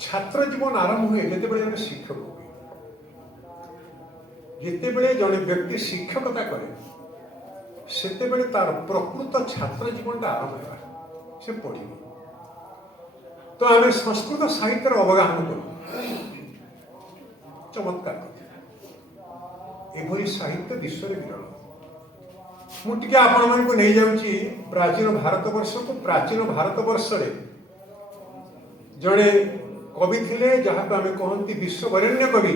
छात्र जीवन आरंभ हुए जितेबाला जन शिक्षक हुए जितेबाला जड़े व्यक्ति शिक्षकता करे से तार प्रकृत छात्र जीवन आरंभ होगा से पढ़ तो आम संस्कृत साहित्य अवगाहन कर चमत्कार एभली साहित्य विश्व विरल मुझे आपण मान को नहीं जाऊँगी प्राचीन भारतवर्ष को प्राचीन भारतवर्ष जड़े कवि थे जहाँ को आम कहती विश्ववरेण्य कवि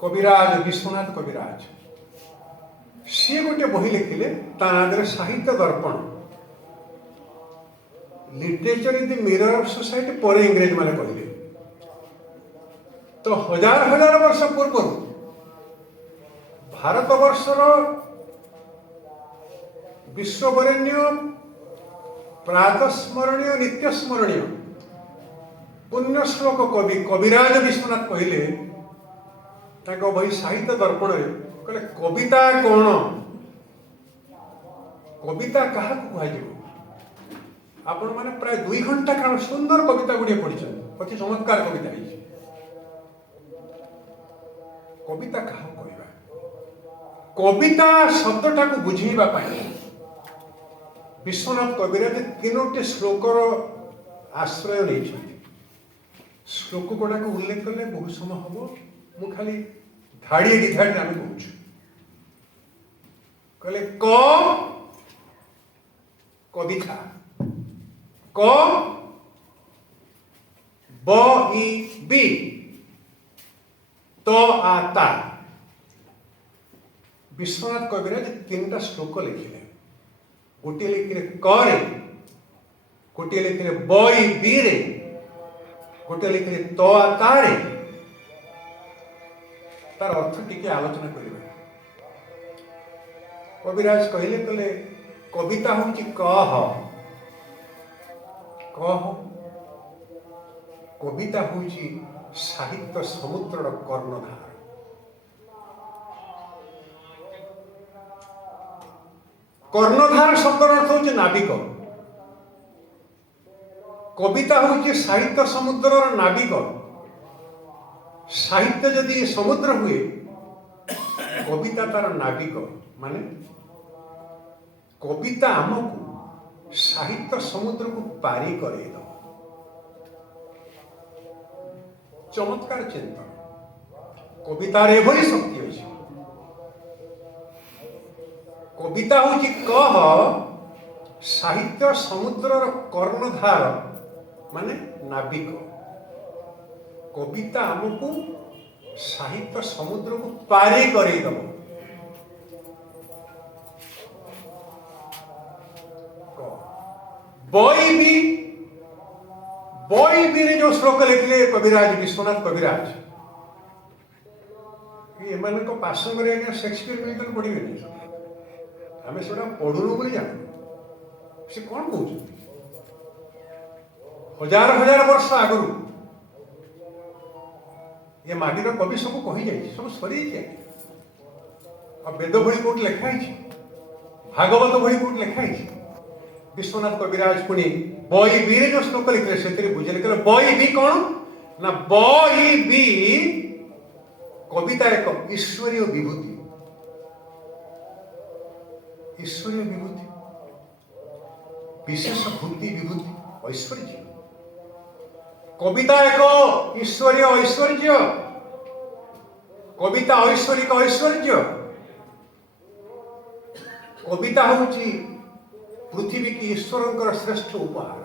कविराज विश्वनाथ कविराज सी गोटे बही लिखिले तादर साहित्य दर्पण literature in the mirror of society पर इंग्रेज माने कहले तो हजार हजार वर्ष पूर्व भारतवर्षर विश्ववरेण्य प्रातस्मरणीय नित्य स्मरणीय पुण्य श्लोक कवि कविराज विश्वनाथ कहले बही साहित्य दर्पण कहले कविता कौन कविता क्या कह आपण मैंने प्राय 2 घंटा काल सुंदर कविता गुड़े पढ़ी अति चमत्कार कविता कविता क्या कहवा कविता शब्दटा को बुझेवाई विश्वनाथ कविराज 3टी श्लोकर आश्रय नहीं श्लोक गुड़ाक उल्लेख कले बहुत समय हम मु खाली धाड़िए दिधाड़ी आम कहूँ कहले कविता क ब ई बी तो आता विश्वनाथ कविराज 3टा श्लोक लिखिले गोटे लिखिले क रे गोटे लिखिले ब ई बी रे गोटे लिखिले तो आता रे तार अर्थ टिके आलोचना करिबा कविराज कहले कहले कविता होची कह कविता होची साहित्य समुद्र कर्णधार कर्णधार शब्द अर्थ होची नाविक कविता होची साहित्य समुद्र नाविक साहित्य जदि समुद्र हुए कविता तार नाविक माने कविता आमको साहित्य समुद्र को पारी करे दो चमत्कार चिंतन कवितार एभली शक्ति अच्छी कविता हूँ कह साहित्य समुद्र कर्णधार माने नाविक कविता आमको साहित्य समुद्र को पारी करे दो बई भी ने जो श्लोक लिखले कविराज विश्वनाथ कविराज ये पास शेक्सपियर मिल्टन पढ़े आम से पढ़ुनु बोली जान से कौन कह हजार हजार वर्ष आगु ये माटीर कवि सब कही जाए सब सरी वेद भली कौट लिखाई भागवत भली कौट लिखाई विश्वनाथ कविराज पुणी बई बी जो श्लोक लिखले से बुझे कहले बई बी कौन ना बई बी कविता एक ईश्वरीय विभूति विशेष भूति विभूति ऐश्वर्य कविता एक ईश्वरीय ऐश्वर्य कविता ऐश्वरिक ऐश्वर्य कविता होची पृथ्वी की ईश्वर श्रेष्ठ उपहार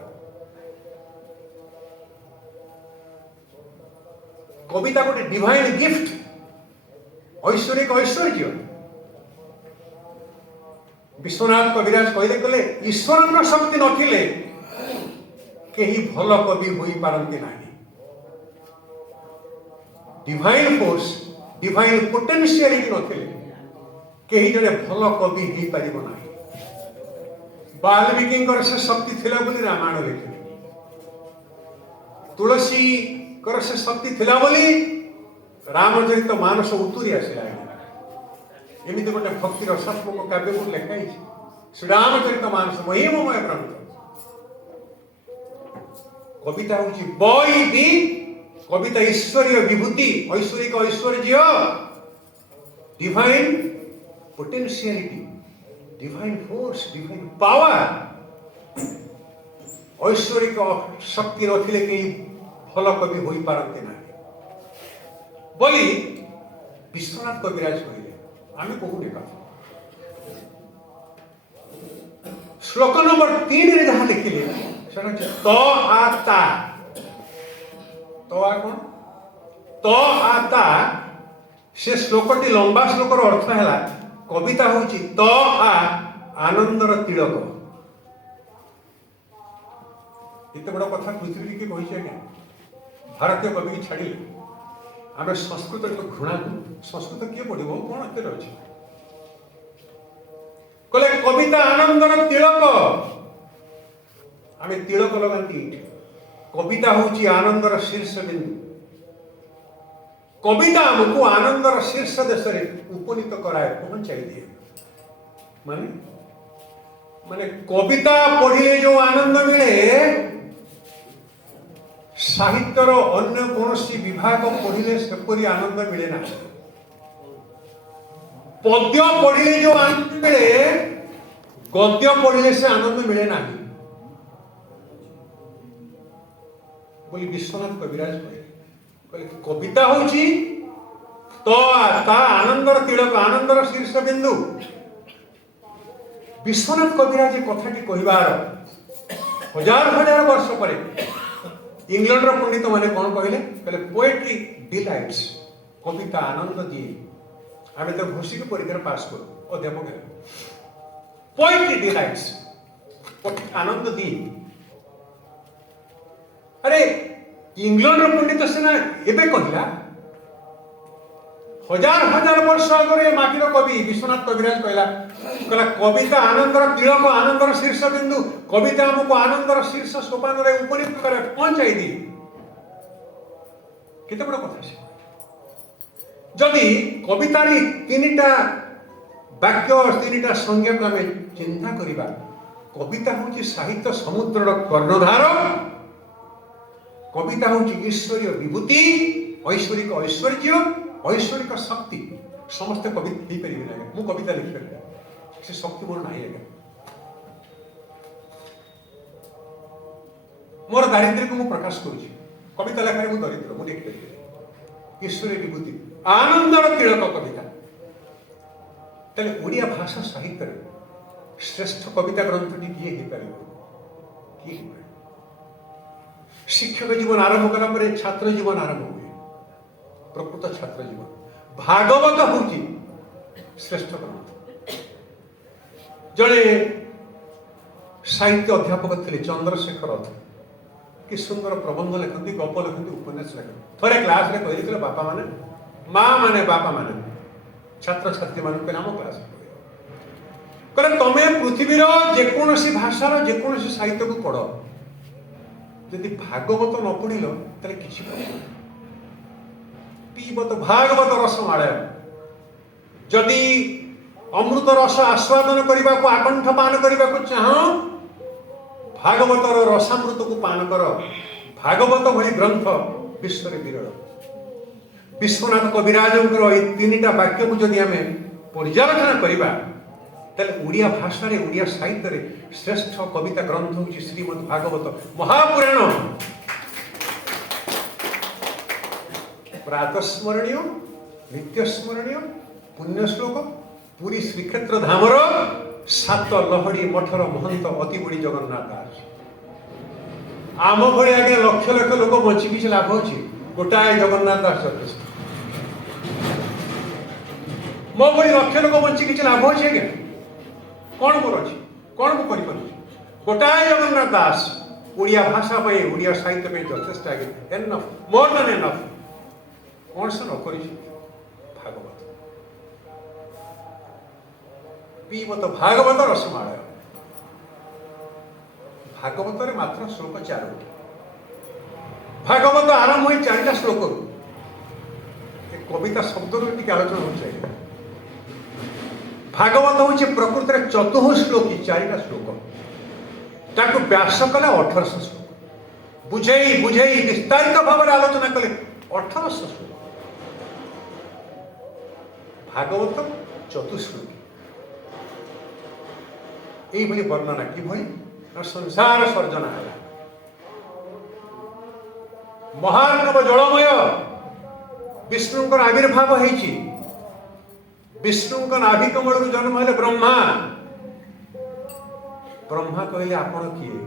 कविता गोटे डिवाइन गिफ्ट ऐश्वरिक ऐश्वर्य विश्वनाथ कविराज कहले कहले ईश्वर शक्ति नथिले केही भल कवि होई पारंती नाही डिवाइन फोर्स डिवाइन पोटेंशियलिटी नथिले केही जने भल कवि होई पारिबो नाही वाल्मीकि से शक्ति थिला बोली रामायण लिखिले तुलसी कर से शक्ति थिला बोली रामचरित मानस उतुरी आसला एमती गोटे भक्ति रसात्मक काव्य को लिखाई श्री रामचरित मानस महिममय ग्रंथ कविता हूँ बई बी कविता ईश्वरीय विभूति ऐश्वरिक ऐश्वर्य divine potentiality divine force divine power ऐश्वरिक शक्ति नथिले कहीं भल कवि हो पारते ना बोली विश्वनाथ कविराज कहले आम कहूने का श्लोक नंबर 3 रे जहाँ लिखिले तो आता तो आ कौन तो आता से श्लोकटी लंबा श्लोकर अर्थ है कविता हूँ तो आ आनंदर तिलक एत बड़ कथा पृथ्वी के कही भारतीय कवि की छाड़िले आम संस्कृत जो घृणा संस्कृत किए पढ़ो कौन एत अच्छे कहले कविता आनंदर तिलक आम तिलक लगाती कविता हूँ आनंदर शीर्ष बिंदु कविता आमको आनंदर शीर्ष देश उपनीत कराए पहुंचाई दिए माने माने कविता पढ़िले जो आनंद मिले साहित्यर अन्य कौन विभाग पढ़िले सेपरी आनंद मिले ना पद्य पढ़िले जो आनंद मिले गद्य पढ़िले से आनंद मिले ना बोली विश्वनाथ कविराज कहले कविता हूँ तो आनंदर तिलक आनंदर शीर्ष बिंदु विश्वनाथ कविराज कथाटी कहबार हजार हजार वर्ष पर इंग्लैंड पंडित मैंने कौन कहले कहले पोएट्री डिलाइट्स कविता आनंद दिए आम तो घोषिक परीक्षा पास करूँ अध्यापक पोएट्री डिलाइट्स आनंद दिए अरे इंग्लैंड पंडित सीना एबे कहला हजार हजार वर्ष आगे माटीर कवि विश्वनाथ कविराज कहला कविता आनंदर तिलक आनंदर शीर्ष बिंदु कविता आमको आनंदर शीर्ष सोपान उपनीत करे पहुंचाई दी केते बड़ कथा से जदि कवितार तीनटा वाक्य तीनटा संज्ञा को आम चिंता करिबा कविता हूँ साहित्य समुद्र कर्णधार कविता हूँ ईश्वरीय विभूति ऐश्वरिक ऐश्वर्य ऐश्वरिक शक्ति समस्त कवि हो पारे ना मु कविता लिखिपारे से शक्ति मोर नहीं आज्ञा मोर दारिद्र्य को मुझे प्रकाश करुच्ची कविता लेखार मुझे दरिद्र मुझे लिखिपारि ईश्वरीय विभूति आनंदर तिलक कविता तेल ओडिया भाषा साहित्य श्रेष्ठ कविता ग्रंथटी किए हो पार किए शिक्षक जीवन आरंभ कला पर छात्र जीवन आरंभ हुए प्रकृत छात्र जीवन भागवत हूँ श्रेष्ठ ग्रंथ जड़े साहित्य अध्यापक थे चंद्रशेखर कि सुंदर प्रबंध लिखती गप लिखती उपन्यास लिखती थोड़े क्लास रे कही बापा माने माँ माने बापा माने छात्र छात्री मान नाम क्लास कहले तमें पृथ्वीर जेकोसी भाषार जेकोसी साहित्य को पढ़ यदि भागवत न पढ़िल ताले किछि पीबत भागवत रस माड़े जदि अमृत रस आस्वादन करने को आकंठ पान करने को चाह भागवतर रसामृत को पान कर भागवत भली ग्रंथ विश्व विरल विश्वनाथ कविराज तीनटा वाक्य को जदि आम पर्यालोचना करवा ओडिया भाषा रे ओडिया साहित्य रे श्रेष्ठ कविता ग्रंथ हूँ श्रीमद् भागवत महापुराण प्रातस्मरणीय नित्यस्मरणीय पुण्य श्लोक पुरी श्रीक्षेत्र धामर सात लहड़ी मठर महंत अति बड़ी जगन्नाथ दास आम भली आगे लक्ष लक्ष लोक बची किसी लाभ अच्छी गोटाए जगन्नाथ दास जथेष मो भली लक्ष लोक बची किसी लाभ अच्छे आज्ञा कौन मोर अच्छी कौन मुझे गोटाए जगन्नाथ दास ओडिया भाषा ओडिया साहित्य यथेष्ट आगे एनफ मोर देन एनफ कौन से न कर भागवत पीबत भागवत रसमालय भागवत मात्र श्लोक 4 भागवत आरंभ हो 4टा श्लोक कविता शब्द टी आलोचना हो चाहिए भागवत हूँ प्रकृत चतुः श्लोकी 4टा श्लोक ताको व्यास कले 1800 श्लोक बुझेई बुझेई विस्तारित भाव में आलोचना कले 18 श्लोक भागवत चतुश्लोकी यही वर्णना कि संसार सर्जना है महार्णव जलमय विष्णु आविर्भाव होती विष्णु नाभि कमल जन्म है ब्रह्मा ब्रह्मा कहले आपण किए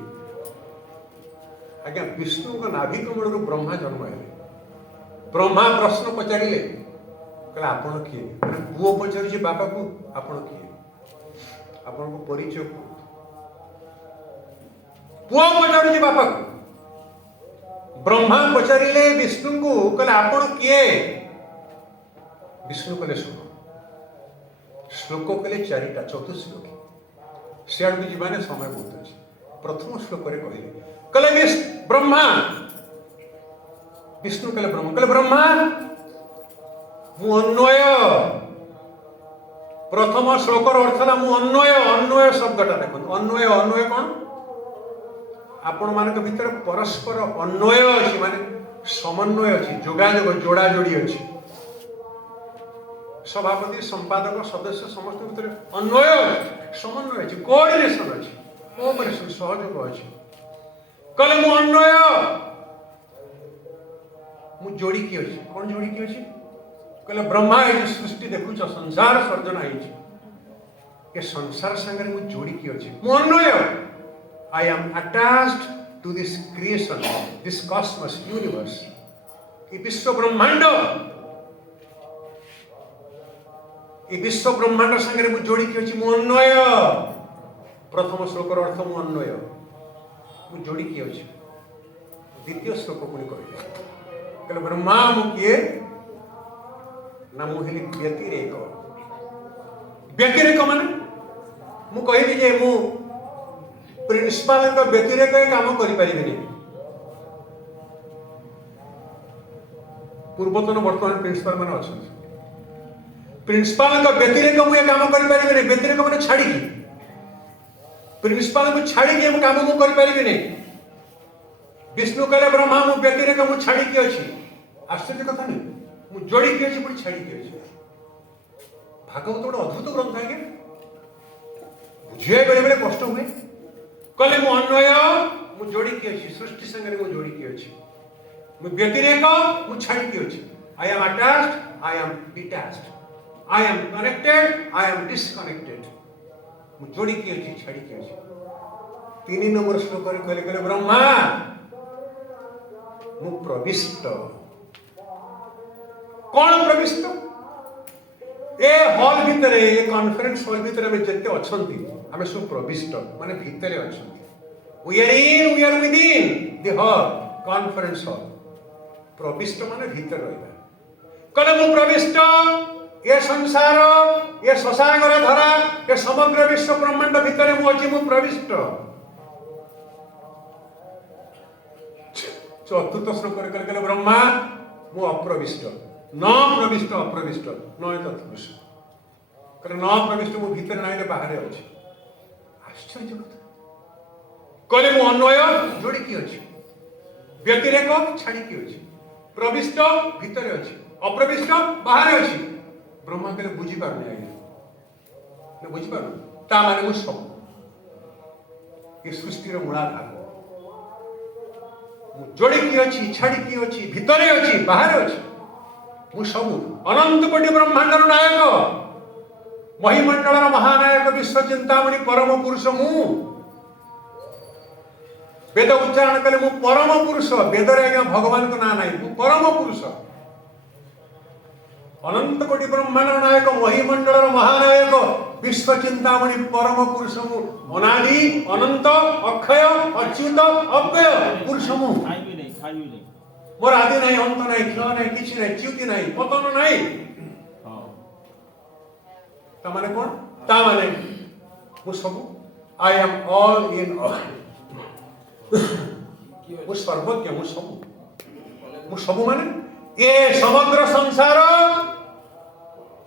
आज्ञा विष्णु नाभि कमल ब्रह्मा जन्म है ब्रह्मा प्रश्न पचारे कहले आपण किए पुओ पचार बापा को आपण किए आपण को परिचय पुओ पचार बापा को ब्रह्मा पचारे विष्णु को कहले आपण किए विष्णु कहले सुन श्लोक कहले 4टा चतुश्लोकी सियाड़ को जीवाने समय बहुत अच्छे प्रथम श्लोक कहले ब्रह्मा विष्णु कहले ब्रह्मा मु अन्वय प्रथम श्लोकर अर्थ था मु अन्वय अन्वय शब्दटा देखो अन्वय अन्वय कौन आपण मान भीतर परस्पर अन्वय अच्छी माने समन्वय अच्छी जोगाजोग जोड़ा जोड़ी अच्छी सभापति संपादक सदस्य समस्त भीतर अन्वय समन्वय अच्छी कोऑर्डिनेशन अच्छी कोऑपरेशन सहयोग अच्छी कहले मु अन्वय मु जोड़ी की अच्छी कौन जोड़ी की अच्छी कहले ब्रह्मा ये सृष्टि देखुच संसार सर्जना ये संसार संगे मु जोड़ी की अच्छी मु अन्वय I am attached to this creation, this cosmos, universe. ये विश्व ब्रह्मांड संगे मु जोड़ी की अच्छी मु अन्वय प्रथम श्लोकर अर्थ मु अन्वय मु जोड़ी की अच्छी द्वितीय श्लोक पुणी कहले ब्रह्मा मु किए ना मु हेली व्यतिरेक व्यतिरेक माने मु कहबी जे मु प्रिंसिपाल व्यतिरेक काम करें पूर्वतन वर्तमान प्रिंसिपाल मान अच्छा प्रिंसिपाल व्यतिरेक मुझे काम करें व्यतिरेक मैंने छाड़ी प्रिंसिपाल को छाड़ी काम मुझे करें विष्णु कहले ब्रह्मा मु व्यतिरेक मु छाड़ी की अच्छी आश्चर्य कथा नहीं मु जोड़ी की अच्छी पुणी छाड़ी की अच्छी भागवत गोटे अद्भुत ग्रंथ आज्ञा बुझे बेले बेले कष्ट हुए कहले मु अन्वय मु जोड़ी की अच्छी सृष्टि संगे मु जोड़ी की अच्छी मु व्यतिरेक मु छाड़ी की अच्छी I am attached I am detached I am connected I am disconnected मु जोड़ी की अच्छी छाड़ी की अच्छी 3 नंबर श्लोक रे कहले ब्रह्मा मु प्रविष्ट कौन प्रविष्ट ए हॉल भीतर ए कॉन्फ्रेंस हॉल भीतर हमें जत्ते अछंती हमें सब प्रविष्ट माने भीतर अछंती we are within the hall conference hall प्रविष्ट माने भीतर रहबा कले मु प्रविष्ट ये संसार ये ससागर धरा ये समग्र विश्व ब्रह्मांड भीतर मु अछि मु प्रविष्ट चतुर्थ श्लोक कहले ब्रह्मा मु अप्रविष्ट न प्रविष्ट अप्रविष्ट न तत्पुरुष कहले न प्रविष्ट मु भीतर नाही बाहर अछि आश्चर्य कथा कहले मु अन्वय जोड़ी की अछि व्यतिरेक छाड़ी की अछि प्रविष्ट भीतर अछि अप्रविष्ट बाहर अछि ब्रह्मा कहले बुझी पारनी आगे न बुझी पारु ता माने मु सब ये सृष्टि रो मूलाधार मु जोड़ी की अछि छाड़ी की अछि भीतर अछि बाहर अछि मु सब अनंत कोटि ब्रह्मांडर नायक महिमंडलर महानायक विश्व चिंतामणि परम पुरुष मु वेद उच्चारण कले मु परम पुरुष वेद रे आज्ञा भगवान को ना नाही मु परम पुरुष अनंत कोटि ब्रह्मांडर नायक महिमंडलर महानायक विश्व चिंतामणि परम पुरुष मु अनादि अनंत अक्षय अच्युत अव्यय पुरुष मु मोर आदि नहीं अंत नहीं क्षय नहीं किसी नहीं च्युति नहीं पतन नहीं ता माने कोन ता माने मु सब I am all in all मु सर्वज्ञ मु सब माने ये समग्र संसार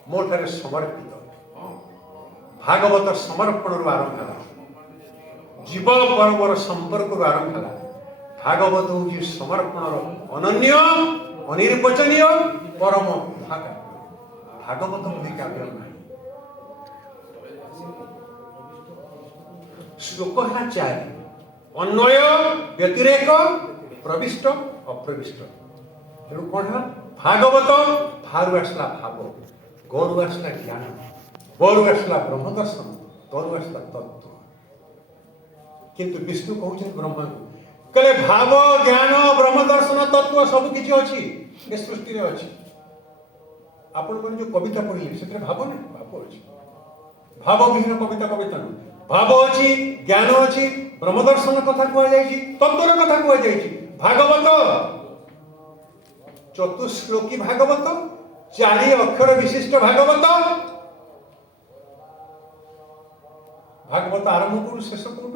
मोठरे समर्पित भागवत समर्पण आरंभ है जीव पर्वर संपर्क आरंभ है भागवत हूँ समर्पण अनन्य अनिर्वचनीय परम भाग भागवत भली काव्य ना श्लोक है 4 अन्वय व्यतिरेक प्रविष्ट अप्रविष्ट तेणु कौन है भागवत भारू आसला भाव गरु आसला ज्ञान गरु आसला ब्रह्म दर्शन गरु आसला तत्व किंतु विष्णु कहते ब्रह्मा कहले भाव ज्ञान ब्रह्म दर्शन तत्व सब किसी अच्छी ये सृष्टि में अच्छी आपण जो कविता पढ़िले से भाव नहीं भाव अच्छी भाव विहीन कविता कविता नहीं भाव अच्छी ज्ञान अच्छी ब्रह्म दर्शन कथा कह तत्वर कथा कह भागवत चतुश्लोकी भागवत 4 अक्षर विशिष्ट भागवत भागवत आरंभ कौन शेष कौन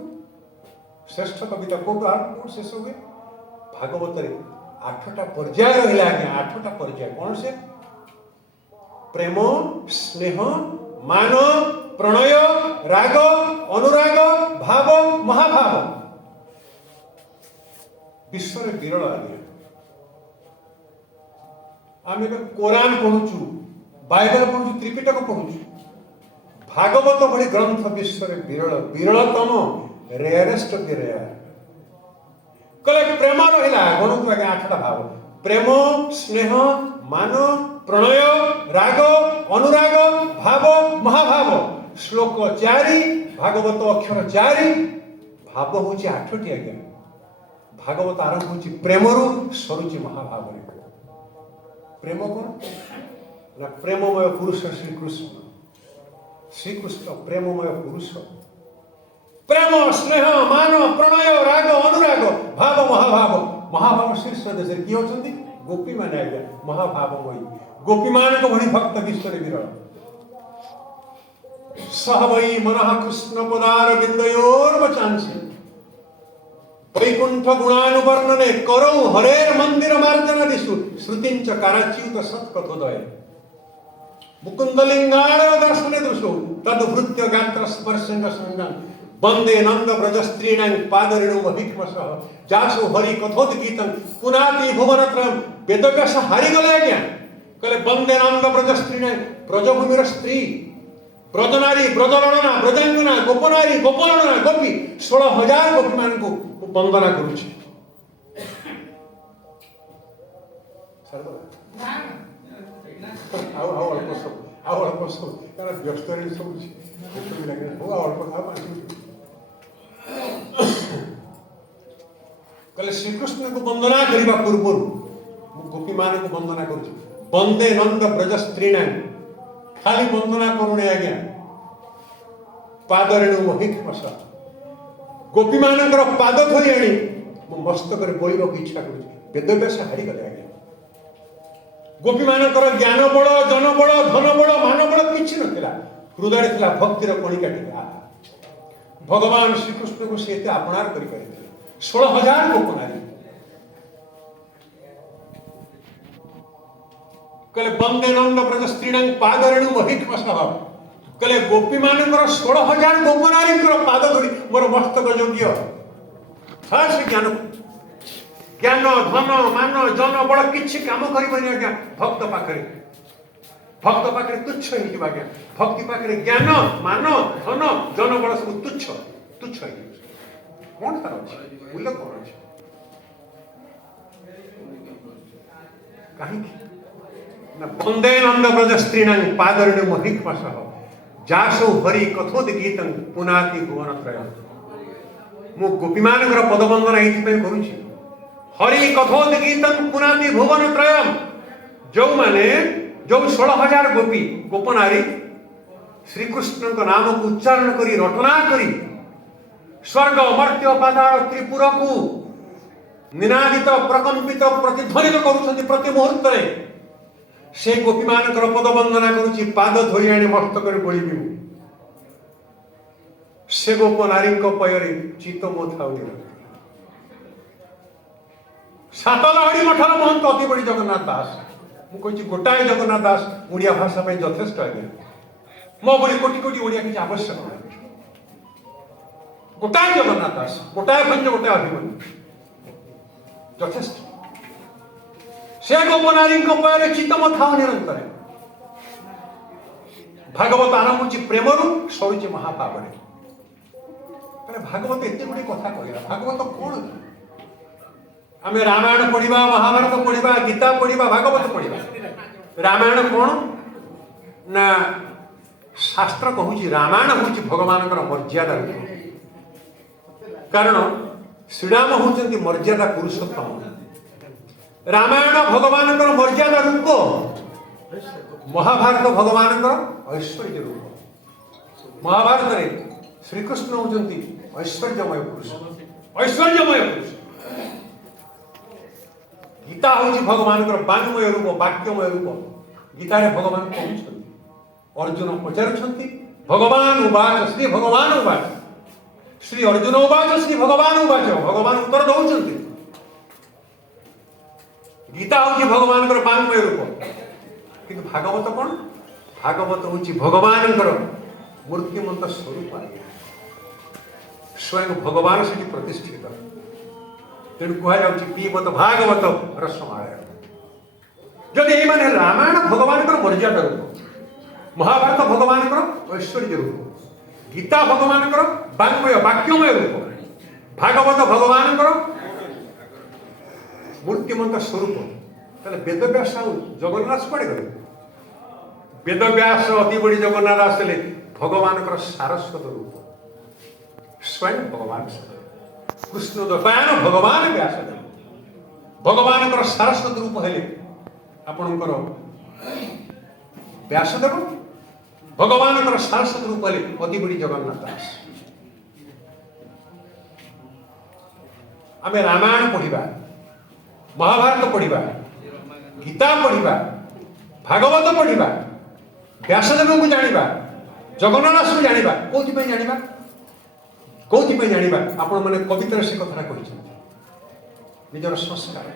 श्रेष्ठ कविता कौन आरंभ कौन शेष हुए भागवत 8टा पर्याय रहा आज्ञा 8टा पर्याय कौन से प्रेम स्नेह मान प्रणय राग अनुराग भाव महाभाव विश्व विरल आज्ञा आम कोरान पढ़ुचु बाइबल पढ़ुचु त्रिपिटक पढ़ुचु भागवत भली ग्रंथ विश्व विरल विरलतम रेयरेस्ट ऑफ द रेयर कले प्रेम रहा गणतु आगे 8टा भाव प्रेम स्नेह मान प्रणय राग अनुराग भाव महाभाव श्लोक 4 भागवत अक्षर 4 भाव हूँ 8टी आज्ञा भागवत आरंभ हूँ प्रेम रु सरुचि महाभाव प्रेम कौन ना प्रेममय पुरुष श्रीकृष्ण प्रेममय पुरुष प्रेम स्नेह मान प्रणय राग अनुराग भाव महाभाव महाभाव शीर्ष देश किए होती गोपी माने आज्ञा महाभावमयी गोपी मान को भली भक्त विश्व विरल सह वै मन कृष्ण पदार बिंदयोर्वचांसी वैकुंठ गुणानुवर्णने करौ हरेर मंदिर मार्जन दिशु श्रुतिंच काराच्युत सत्कथोदय मुकुंद लिंगाणय दर्शने दृशो तद्भृत्य गात्र स्पर्शंग संगं वंदे नंद ब्रज स्त्रीणां पादरेणु अभिक्मसः जासु हरि कथोद गीतं पुनाति भुवनत्रयं वेदव्यास हारि गले आज्ञा कहले वंदे नंद ब्रज स्त्रीणां ब्रजभूमिर स्त्री ब्रजनारी ब्रजरणना ब्रजांगना गोपनारी गोपरणना गोपी 16,000 गोपी मान को वंदना करुछि अल्प सब कारण व्यस्त सब कहले श्रीकृष्ण को वंदना करने पूर्व गोपी मान को वंदना करुछि वंदे नंद ब्रज स्त्रीणां खाली वंदना करुणे आज्ञा पादरेणु महिक्मस गोपी मानकर पाद धरी आनी मो मस्तक बोलिबा को इच्छा करुछि वेदव्यास हारि गले आज्ञा गोपी मानकर ज्ञान बल जन बल धन बल मान बल किछि नथिला हृदय थिला भक्तिर कणिका टिका भगवान श्रीकृष्ण को से आपणार करि परिथिले 16,000 गोपनारी कहले वंदे नंद ब्रज स्त्रीणां पादरेणु महिक्मसः कहले गोपी मानकर 16,000 गोपनारी पाद धरी मोर मस्तक योग्य खास ज्ञान ज्ञान धन मान जन बड़ किछि काम करिबनि आज्ञा भक्त पाखरे तुच्छ हो जिबा आज्ञा भक्ति पाखरे ज्ञान मान धन जन बड़ सब तुच्छ तुच्छ हो कोन तार अछि मूल्य कोन अछि काहे ना वंदे नंद ब्रज स्त्रीणां पादरेणु महिक्मसः जासु हरि कथोद गीतं पुनाति भुवनत्रयं मु गोपी मानकर पदवंदना एथि करुछि हरि कथोद गीतं पुनाति भुवनत्रयं जो माने जो 16,000 गोपी गोपनारी श्रीकृष्ण का नाम को उच्चारण करी रटना करी स्वर्ग अमर्त्य पाताल त्रिपुर को निनादित प्रकंपित प्रतिध्वनित करुछन्ति प्रति मुहूर्त रे से गोपी मानकर पद वंदना करुछि पाद धोई आनी मस्तक रे बोलिबि से गोप नारी को पयरे चित्त मोथाउनी सातलहड़ी मठर महंत अति बड़ी जगन्नाथ दास मु कहि गोटाए जगन्नाथ दास ओडिया भाषा पे यथेष्ट आज्ञा मो बोली कोटि कोटि ओडिया किछ आवश्यक नहीं गोटाए जगन्नाथ दास गोटाए भंज गोटाए अभिमन्यु ଯଥେଷ୍ଟ। ସେ ଗୋପନାରୀଙ୍କ ପୟରେ ଚିତ୍ତମ ଥାଉ ନିରନ୍ତର। ଭାଗବତ ଆରମ୍ଭ ହେଉଛି ପ୍ରେମରୁ ସରୁଛି ମହାପାବରେ। ଭାଗବତ ଏତେ ଗୁଡ଼ିଏ କଥା କହିଲା। ଭାଗବତ କଣ? ଆମେ ରାମାୟଣ ପଢିବା, ମହାଭାରତ ପଢିବା, ଗୀତା ପଢିବା, ଭାଗବତ ପଢିବା। ରାମାୟଣ କଣ ନା ଶାସ୍ତ୍ର କହୁଛି ରାମାୟଣ ହେଉଛି ଭଗବାନଙ୍କର ମର୍ଯ୍ୟାଦା ରୂପ। କାରଣ ଶ୍ରୀରାମ ହେଉଛନ୍ତି ମର୍ଯ୍ୟାଦା ପୁରୁଷୋତ୍ତମ। ରାମାୟଣ ଭଗବାନଙ୍କର ମର୍ଯ୍ୟାଦା ରୂପ, ମହାଭାରତ ଭଗବାନଙ୍କର ଐଶ୍ୱର୍ଯ୍ୟ ରୂପ। ମହାଭାରତରେ ଶ୍ରୀକୃଷ୍ଣ ହେଉଛନ୍ତି ଐଶ୍ୱର୍ଯ୍ୟମୟ ପୁରୁଷ, ଐଶ୍ୱର୍ଯ୍ୟମୟ ପୁରୁଷ। ଗୀତା ହେଉଛି ଭଗବାନଙ୍କର ବାଙ୍ଗ୍ମୟ ରୂପ, ବାକ୍ୟମୟ ରୂପ। ଗୀତାରେ ଭଗବାନ କହୁଛନ୍ତି, ଅର୍ଜୁନ ପଚାରୁଛନ୍ତି ଭଗବାନ ଉବାଚ, ଶ୍ରୀ ଭଗବାନ ଉବାଚ, ଶ୍ରୀ ଅର୍ଜୁନ ଉବାଚ, ଶ୍ରୀ ଭଗବାନ ଉବାଚ। ଭଗବାନ ଉତ୍ତର ଦଉଛନ୍ତି। ଗୀତା ହେଉଛି ଭଗବାନଙ୍କର ବାଙ୍ଗ୍ମୟ ରୂପ। କିନ୍ତୁ ଭାଗବତ କଣ? ଭାଗବତ ହେଉଛି ଭଗବାନଙ୍କର ମୂର୍ତ୍ତିମନ୍ତ ସ୍ୱରୂପ। ସ୍ୱୟଂ ଭଗବାନ ସେଠି ପ୍ରତିଷ୍ଠିତ। ତେଣୁ କୁହାଯାଉଛି ପିବତ ଭାଗବତ ରସମାଳୟ। ଯଦି ଏଇମାନେ ରାମାୟଣ ଭଗବାନଙ୍କର ମର୍ଯ୍ୟାଦା ରୂପ, ମହାଭାରତ ଭଗବାନଙ୍କର ଐଶ୍ୱର୍ଯ୍ୟ ରୂପ, ଗୀତା ଭଗବାନଙ୍କର ବାଙ୍ଗ୍ମୟ ବାକ୍ୟମୟ ରୂପ, ଭାଗବତ ଭଗବାନଙ୍କର ମୂର୍ତ୍ତିମନ୍ତ ସ୍ୱରୂପ, ତାହେଲେ ବେଦବ୍ୟାସ ଆଉ ଜଗନ୍ନାଥ କୁଆଡ଼େ ଗଲେ? ବେଦବ୍ୟାସ ଅତି ବଡ଼ି ଜଗନ୍ନାଥ ଆସିଲେ ଭଗବାନଙ୍କର ସାରସ୍ୱତ ରୂପ, ସ୍ୱୟଂ ଭଗବାନ କୃଷ୍ଣ ଦପାୟନ ଭଗବାନ ବ୍ୟାସଦେବ। ଭଗବାନଙ୍କର ସାରସ୍ୱତ ରୂପ ହେଲେ ଆପଣଙ୍କର ବ୍ୟାସଦେବ, ଭଗବାନଙ୍କର ସାରସ୍ୱତ ରୂପ ହେଲେ ଅତି ବଡ଼ି ଜଗନ୍ନାଥ ଦାସ। ଆମେ ରାମାୟଣ ପଢିବା, ମହାଭାରତ ପଢିବା, ଗୀତା ପଢିବା, ଭାଗବତ ପଢିବା, ବ୍ୟାସଦେବଙ୍କୁ ଜାଣିବା, ଜଗନ୍ନାଥଙ୍କୁ ଜାଣିବା। କୋଉଥିପାଇଁ ଜାଣିବା? କୋଉଥିପାଇଁ ଜାଣିବା? ଆପଣମାନେ କବିତାରେ ସେ କଥାଟା କହିଛନ୍ତି, ନିଜର ସଂସ୍କାର।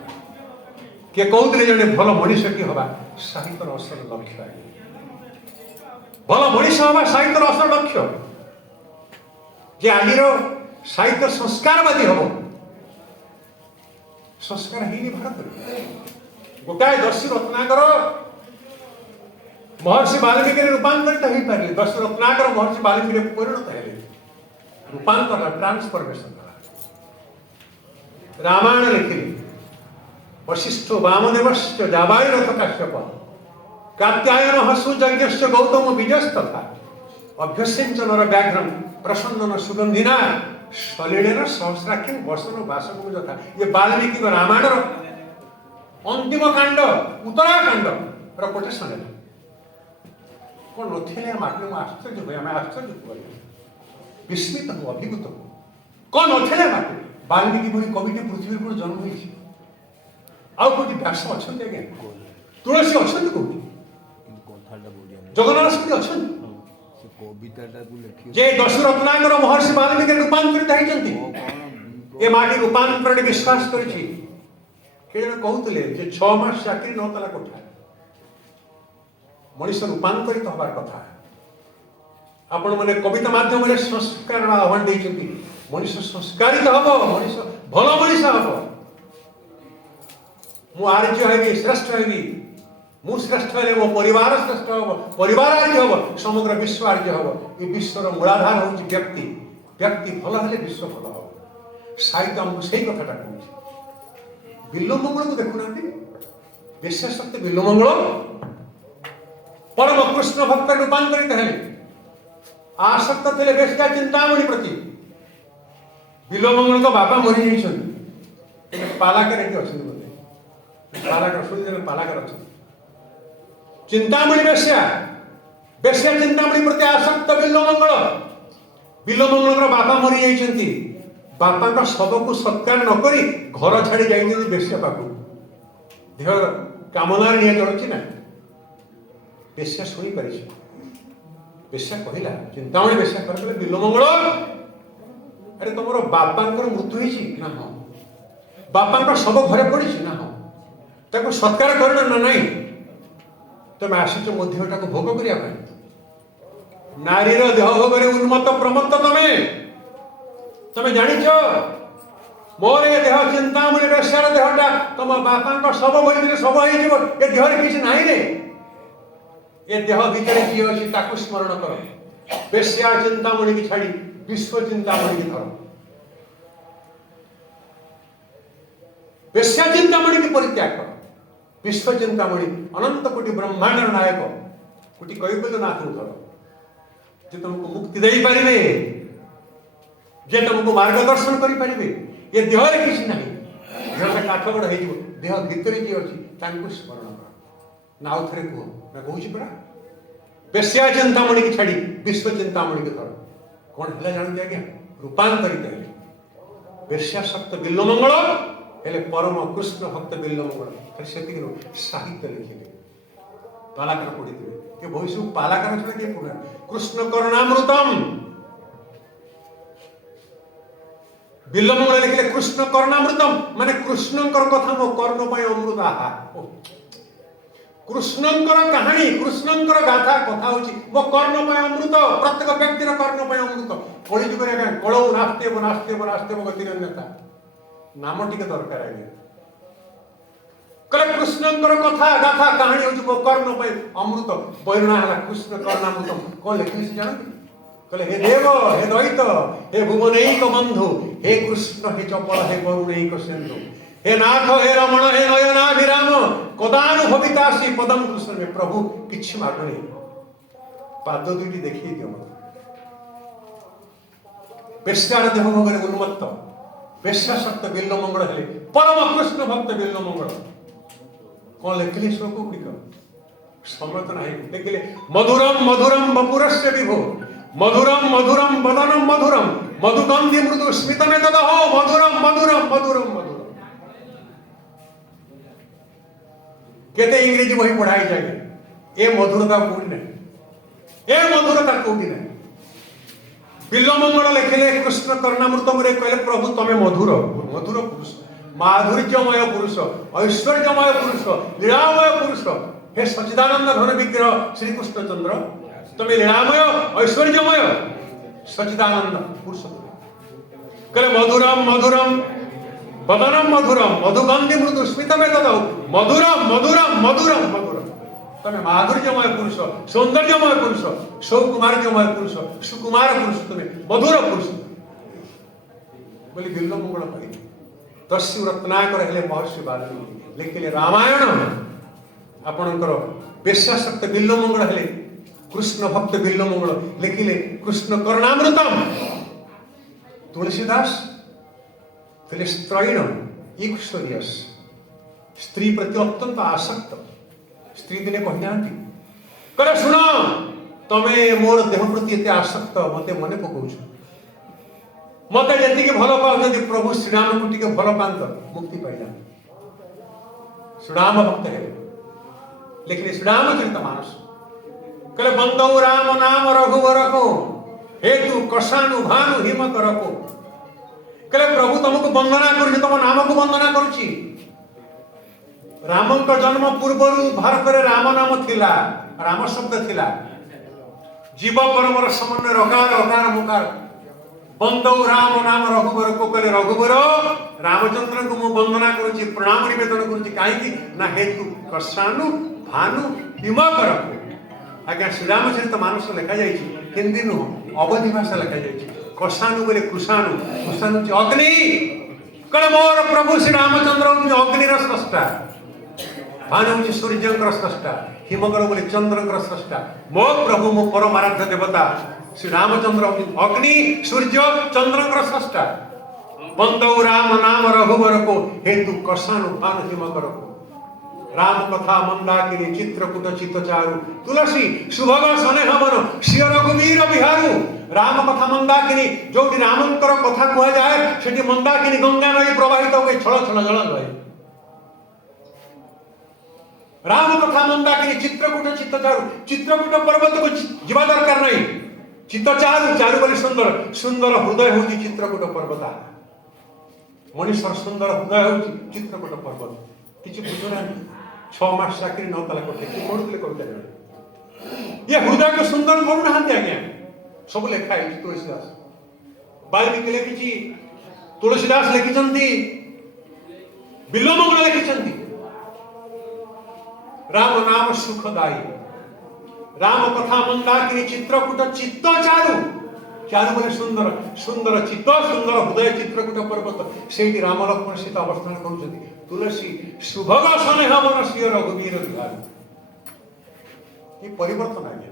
କିଏ କହୁଥିଲେ ଜଣେ ଭଲ ମଣିଷଟି ହବା ସାହିତ୍ୟର ଅସଲ ଲକ୍ଷ୍ୟ। ଭଲ ମଣିଷ ହବା ସାହିତ୍ୟର ଅସଲ ଲକ୍ଷ୍ୟ। ଯେ ଆଜିର ସାହିତ୍ୟ ସଂସ୍କାରବାଦୀ ହବ, ସଂସ୍କାର ହେଇନି ଭାରତରେ। ଗୋଟାଏ ଦସ୍ୟୁ ରତ୍ନାକର ମହର୍ଷି ବାଲ୍ମୀକିରେ ରୂପାନ୍ତରିତ ହେଇପାରିଲେ, ଦସ୍ୟୁ ରତ୍ନାକର ମହର୍ଷି ବାଲ୍ମୀକିରେ ପରିଣତ ହେଲେ। ରୂପାନ୍ତର ଟ୍ରାନ୍ସଫର୍ମେସନ ହେଲା। ରାମାୟଣ ଲେଖିଲେ ବଶିଷ୍ଠ ବାମଦେବଶ୍ଚ ଜାବାଳି ରଥ କାଶ୍ୟପ କାତ୍ୟାୟନ ହସୁ ଯଜ୍ଞଶ୍ଚ ଗୌତମ ବିଜୟସ୍ତଥା ଅଭ୍ୟସିଞ୍ଚନର ବ୍ୟାଘ୍ରମ ପ୍ରସନ୍ନନ ସୁଗନ୍ଧିନା ସଲିଳେନ ସହସ୍ରାକ୍ଷୀ ବସନ ବାସକୁ ଯଥା। ये ବାଲ୍ମୀକି ରାମାୟଣର ଅନ୍ତିମ କାଣ୍ଡ, ଉତ୍ତରାକାଣ୍ଡର କୋଟେସନ ହେଲା। କଣ ନଥିଲେ ମାଟିରେ ମୁଁ ଆଶ୍ଚର୍ଯ୍ୟ ହୁଏ, ଆମେ ଆଶ୍ଚର୍ଯ୍ୟ କରୁ, ବିସ୍ମିତ ହଉ, ଅଭିଭୂତ ହଉ। କଣ ନଥିଲେ ମାଟି? ବାଲ୍ମୀକି ଭଳି କବିଟି ପୃଥିବୀରେ କୋଉଠି ଜନ୍ମ ହୋଇଛି? ଆଉ କୋଉଠି ବ୍ୟାସ ଅଛନ୍ତି ଆଜ୍ଞା? ତୁଳସୀ ଅଛନ୍ତି କୋଉଠି? ଜଗନ୍ନାଥ ସେଠି ଅଛନ୍ତି? ଯେ ଦସ୍ୟୁ ରତ୍ନାକର ମହର୍ଷି ବାଲ୍ମୀକି ରୂପାନ୍ତରିତ ହେଇଛନ୍ତି। ଏ ମାଟି ରୂପାନ୍ତରରେ ବିଶ୍ୱାସ କରିଛି। କିଏ ଜଣେ କହୁଥିଲେ ଯେ 6 ମାସ ଚାକିରି 9 ତାଲା କୋଠା। ମଣିଷ ରୂପାନ୍ତରିତ ହବାର କଥା। ଆପଣ ମାନେ କବିତା ମାଧ୍ୟମରେ ସଂସ୍କାର ଆହ୍ୱାନ ଦେଇଛନ୍ତି। ମଣିଷ ସଂସ୍କାରିତ ହବ, ମଣିଷ ଭଲ ମଣିଷ ହବ। ମୁଁ ଆର୍ଯ୍ୟ ହେବି, ଶ୍ରେଷ୍ଠ ହେବି। ମୁଁ ଶ୍ରେଷ୍ଠ ହେଲେ ମୋ ପରିବାର ଶ୍ରେଷ୍ଠ ହବ, ପରିବାର ଆର୍ଯ୍ୟ ହବ, ସମଗ୍ର ବିଶ୍ୱ ଆର୍ଯ୍ୟ ହବ। ଏ ବିଶ୍ୱର ମୂଳାଧାର ହେଉଛି ବ୍ୟକ୍ତି। ବ୍ୟକ୍ତି ଭଲ ହେଲେ ବିଶ୍ୱ ଭଲ ହବ। ସାହିତ୍ୟ ଆମକୁ ସେଇ କଥାଟା କହୁଛି। ବିଲ୍ୱମଙ୍ଗଳକୁ ଦେଖୁନାହାନ୍ତି, ବିଶେଷ ଶକ୍ତି ବିଲ୍ୱମଙ୍ଗଳ ପରମ କୃଷ୍ଣ ଭକ୍ତ ରୂପାନ୍ତରିତ ହେଲେ। ଆସକ୍ତ ଥିଲେ ବେଶ୍ୟା ଚିନ୍ତାମଣି ପ୍ରତି। ବିଲ୍ୱମଙ୍ଗଳଙ୍କ ବାପା ମରିଯାଇଛନ୍ତି, ପାଲାକରେ ଏଠି ଅଛନ୍ତି ବୋଧେ। ପାଲାକର ଶୁଣିଦେଲେ, ପାଲାକର ଅଛନ୍ତି। ଚିନ୍ତାମଣି ବେଶ୍ୟା, ବେଶ୍ୟା ଚିନ୍ତାମଣି ପ୍ରତି ଆସକ୍ତ ବିଲ୍ୱମଙ୍ଗଳ। ବିଲ୍ୱମଙ୍ଗଳଙ୍କର ବାପା ମରିଯାଇଛନ୍ତି। ବାପାଙ୍କ ଶବକୁ ସତ୍କାର ନ କରି ଘର ଛାଡ଼ି ଯାଇଛନ୍ତି ବେଶ୍ୟା ପାଖକୁ। ଦେହ କାମନାରେ ନିଆଁ ଜଳୁଛି ନା। ବେଶ୍ୟା ଶୁଣିପାରିଛି। ବେଶ୍ୟା କହିଲା, ଚିନ୍ତାମଣି ବେଶ୍ୟା କହିଲେ, ବିଲ୍ୱମଙ୍ଗଳ ଆରେ ତମର ବାପାଙ୍କର ମୃତ୍ୟୁ ହେଇଛି ନା? ହଁ। ବାପାଙ୍କ ଶବ ଘରେ ପଡ଼ିଛି ନା? ହଁ। ତାକୁ ସତ୍କାର କରିଲ ନା ନାହିଁ? ତମେ ଆସିଛ ମୋ ଦେହଟାକୁ ଭୋଗ କରିବା ପାଇଁ। ନାରୀର ଦେହ ଭୋଗରେ ଉନ୍ମତ୍ତ ପ୍ରମତ୍ତ ତମେ ଜାଣିଛ मोर ये देह चिंतामणि बेश्यार देहटा तुम बापा सब भरी सब हो ए देह किसी ना रे ये देह भितर जी अच्छी ताकू स्मरण कर बेश्या चिंतामणि की छाड़ी विश्व चिंतामणि की धर बेश्या चिंतामणि की परित्याग कर विश्व चिंतामणि अनंत कोटि ब्रह्मांड नायक कोटि कैवल्यनाथ धर जे तुमको मुक्ति दे पारे जे तुमको मार्गदर्शन करें ये देह किसी ना देहटा काठगड़ हो देह भितर जी अच्छी स्मरण कर ना आउ थे कह ना कहूँ पड़ा बेश्या चिंतामणि की छाड़ी विश्व चिंतामणि की धर कौन है जानते आज्ञा रूपांतरित है बेश्या शक्त बिल्वमंगल हेले परम कृष्ण भक्त बिल्वमंगल से साहित्य लिखिले पालाकार पढ़ी ये भविष्य पालाकार छड़ा किए पढ़ा कृष्ण करुणामृतम बिल्वमंगल लिखिले कृष्ण करुणामृतम माने कृष्णकर कथा मो कर्ण पय अमृत आहा कृष्णकर कहानी कृष्णकर गाथा कथा होची मो कर्ण पय अमृत प्रत्येक व्यक्तिर कर्ण पय अमृत कଳି जुगरे का कळौ नास्तेव गतिरन्यता नाम टिके दरकार आगे कले कृष्णकर कथा गाथा कहानी होची मो कर्ण पय अमृत बैरणा हला कृष्ण करुणामृतम कोन लिखि से जानते कले हे देव हे दैत हे भुवनैक बंधु हे कृष्ण हे चपल हे करुणैक सिंधु हे नाथ हे रमण हे नयनाभिराम कदानुभवितासी पदम कृष्ण में प्रभु किछि मागुनी पाद दुईटी देखिए दियो बेश्यार देह भोगरे उन्मत्त बेश्या शक्त बिल्वमंगल हेले परम कृष्ण भक्त बिल्वमंगल कौन लिखिले श्लोक गुड़िक समय तो नहीं लिखिले मधुरम मधुरम बपुरस्य विभो मधुरम मधुरम वदनम मधुरम मधुगंधि मृदु स्मितमे तदहो मधुरम मधुरम मधुरम मधुरम केते इंग्रेजी बही पढ़ाई जाए ए मधुरता कोई नहीं ए मधुरता कोई नहीं बिल्वमंगल लिखिले कृष्ण करुणामृतम रे कहले प्रभु तमे मधुर मधुर पुरुष माधुर्यमय पुरुष ऐश्वर्यमय पुरुष लीलामय पुरुष हे सच्चिदानंद घन विग्रह श्री कृष्ण चंद्र तमे लीलामय ऐश्वर्यमय सच्चिदानंद पुरुष कहले मधुरम मधुरम वदनम मधुरम मधुगंधि मृदु स्मितमे तदौ मधुरम मधुरम मधुरम मधुरम तमे माधुर्यमय पुरुष सौंदर्यमय पुरुष सौकुमार्यमय पुरुष सुकुमार पुरुष तमे मधुर पुरुष बोली बिल्वमंगल कही दस्यु रत्नाकर हेले महर्षि वाल्मीकि लिखिले रामायण आपणकर बेश्याशक्त बिल्वमंगल हेले कृष्ण भक्त बिल्वमंगल लिखिले कृष्ण करुणामृतम तुलसीदास थे स्त्रैण ईश्वरीय स्त्री प्रति अत्यंत आसक्त स्त्री दिने कही ना करे शुण तमे मोर देह प्रति एते आसक्त मते मने पकाउछ मते जति भल पाउछन्ति प्रभु श्रीराम को टिके भल पांत मुक्ति पाइला श्रीराम भक्त है लिखले श्रीरामचरित मानस कहले बंदौ राम नाम रघुवर को हेतु कषानु भानु हिम करको कहले प्रभु तुमको वंदना करुछि तुम नाम को वंदना करुछि राम का जन्म पूर्व भारत में राम नाम थिला राम शब्द थिला जीव परमर समन्वय रकार अकार मुकार बंदौ राम नाम रघुवर को कहले रघुवर रामचंद्र को मु वंदना करुछि प्रणाम निवेदन करुछि काहेकि ना हेतु कषानु भानु हिम करको आज्ञा श्रीरामचरित मानस लिखा जाइछि हिंदी नु अवधि भाषा लिखा जाइछि कषानु बोले कृषानु कृषानु अग्नि कहले मोर प्रभु श्री रामचंद्र अग्निर स्रष्टा भानु हूँ सूर्यंकर स्रष्टा हिमकर बोले चंद्रकर स्रष्टा मो प्रभु मो परम आराध्य देवता श्री रामचंद्र अग्नि सूर्य चंद्रकर स्रष्टा बंदौ राम नाम रघुवर को हेतु कषानु भानु हिमकर को राम कथा मंदाकिनी चित्रकूट चित्तचारु तुलसी सुभग स्नेह मन श्री रघुवीर बिहारू राम कथा मंदाकिनी जो रामंकर कथा कह जाए सेठी मंदाकिनी गंगा नई प्रवाहित हुए छल छल जल रहे राम कथा मंदाकिनी चित्रकूट चित्रकूट पर्वत को जीवा दरकार नहीं चित्तचारु चारु बोली सुंदर सुंदर हृदय हूँ चित्रकूट पर्वत मनीषर सुंदर हृदय हूँ चित्रकूट पर्वत किसी बुझुना 6 मास चाकरी 9 ताला करते कि पढ़ुले कविता ये हृदय को सुंदर करूना आज्ञा सब लिखा है तुलसीदास वाल्मीकि लिखिछि तुलसीदास लिखिछन्ति बिल्वमंगल लिखिछन्ति राम नाम सुखदायी राम कथा मंदाकिनी चित्रकूट चित्त चारु चारु बोले सुंदर सुंदर चित्त सुंदर हृदय चित्रकूट पर्वत से राम लक्ष्मण सीता अवस्थान करुछन्ति तुलसी सुभग स्नेह मन श्री रघुवीर बिहारी ये परिवर्तन आज्ञा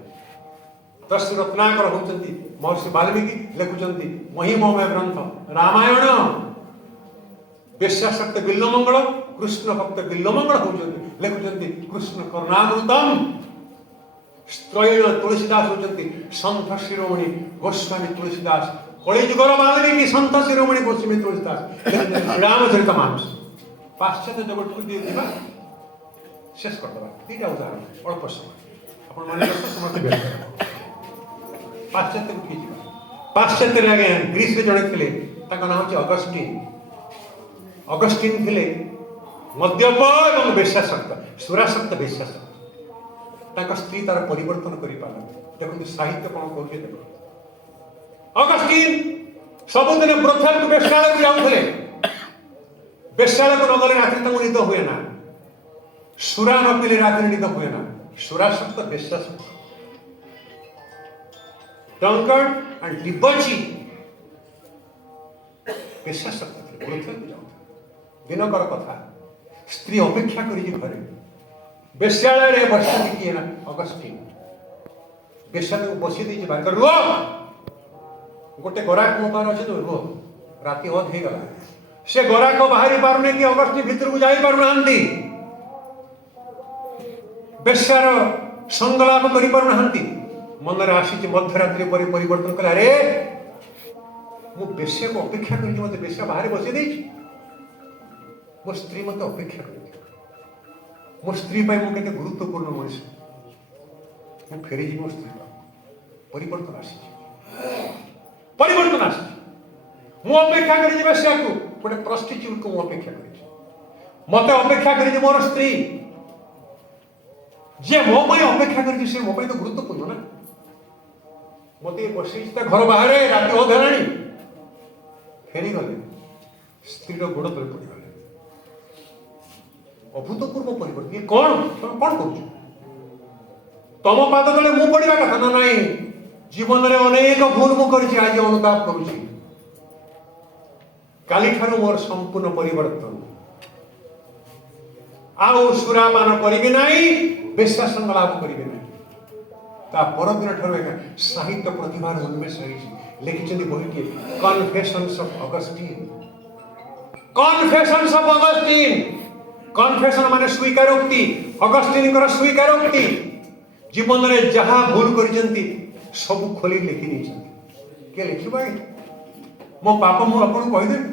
दश रत्नाकर होती महर्षि वाल्मीकि लिखुंट महिममय ग्रंथ रामायण वेश्याशक्त बिल्वमंगल कृष्ण भक्त बिल्वमंगल होती लिखुंट कृष्ण करुणामृतम स्त्रैण तुलसीदास होती संत शिरोमणि गोस्वामी तुलसीदास कलिजुगर वाल्मीकि संत शिरोमणि गोस्वामी तुलसीदास रामचरित मानस पाश्चात्य जगत को दिए शेष करदे दीटा उदाहरण अल्प समय समस्त पाश्चात्य को किए पाश्चात्य आगे ग्रीस जड़े थे नाम हूँ अगस्टिन थे मद्यप और वेश्याशक्त सुराशक्त वेश्याशक्त स्त्री तार परिवर्तन कर देखते साहित्य कौन करुचे देख अगस्टिन सबुदिन ब्रोथेल को वेश्यालय को जाऊे वेश्यालय को नगले रात्रि निद हुए ना सुरा न पीले रात्रि निद हुए ना सुराशक्त वेश्याशक्त drunkard and debauchee वेश्याशक्त थे ब्रोथेल को जाऊे दिनकर कथा स्त्री अपेक्षा करी घरे वेश्यालय बसती किए ना अगस्टिन वेश्या को बसी दी बाहर रुह गोटे गराक मो पार अच्छे तो रुह राति अध हो गला से गराक बाहरी पारुने कि अगस्टिन भितर को जाई पारु नांती वेश्यार संगलाप करि पारु नांती मनरे आसी मध्यरात्रि पर परिवर्तन कला रे मु वेश्या को अपेक्षा करी मते वेश्या बाहर बसी दी मो स्त्री मते अपेक्षा करी मो स्त्री मुझे गुरुत्वपूर्ण मनुष्य मु फेरी मो स्त्री परिवर्तन परिवर्तन मु अपेक्षा करी वेश्या को गोटे प्रस्टिट्यूट को मु अपेक्षा करी मते अपेक्षा करी मोर स्त्री जे मो पे अपेक्षा करी से मो पे तो गुरुत्वपूर्ण ना मते बसी घर बाहर राति अधराणी फेरी गले स्त्री गोड़ तले पड़गले अभूतपूर्व परिवर्तन ये कौन तुम कौन कर तम पाद तले मु पड़ा कथा ना नाई जीवन में अनेक भूल मुझे आज अनुताप करुच्ची काली ठारू मोर संपूर्ण परिवर्तन आउ सुरापान करी ना वेश्या संगलाप करी ना परदिन ठार साहित्य प्रतिभार उन्मेष लिखिं बहीटे confessions of Augustine confessions of Augustine confession माने स्वीकारोक्ति अगस्टिन स्वीकारोक्ति जीवन में जहाँ भूल कर सब खोली लिखि नहीं किए लिखा मो पाप मु आपको कहीदेवी